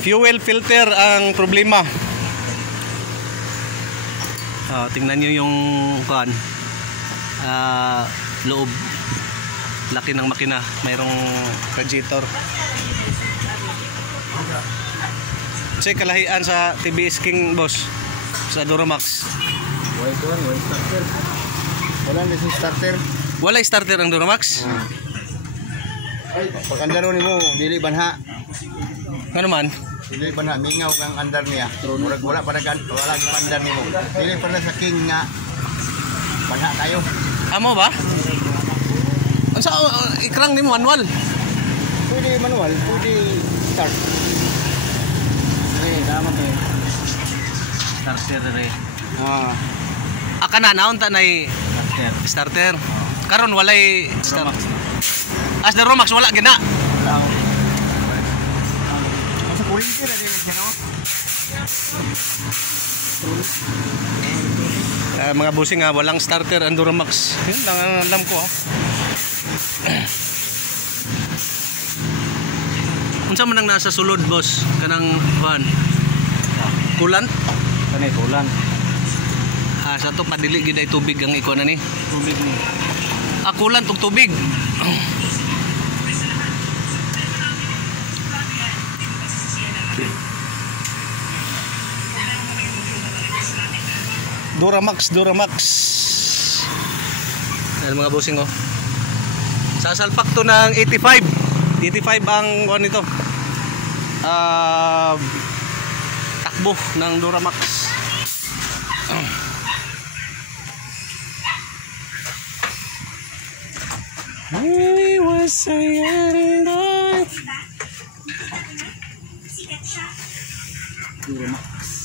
Fuel filter ang problema. Tingnan nyo yung loob. Laki ng makina. Mayroong radiator. Kasi kalahian sa TBS King boss. Sa Duramax. Wala starter. Wala na si starter. Wala starter ang Duramax? Pag andar ni mo, dili banha. Ano man? Dili banha, mingaw kang andar niya. Wala pa andar ni mo. Dili pa na sa King nga. Banha tayo. Amo ba? Ano sa ikrang ni mo manual? Pwede manual, pwede start. Dapat eh. Starter rin. Aka na naon ta nay starter. Karon walay starter. As the Duramax wala gina. Sa kurinti na din siya no. Mga busing walang starter ang Duramax. Yun lang ang alam ko. Unsa man ang nasa sulod boss kanang van? Kulan? Kanay kulan. Sa to padili gid ay tubig ang iko na ni. Tubig ni. Kulan tug tubig. Duramax. Yan mga bossing Sasalpak to ng 85. 85 ang kuan nito. Takbo ng Duramax. We was so young and Duramax.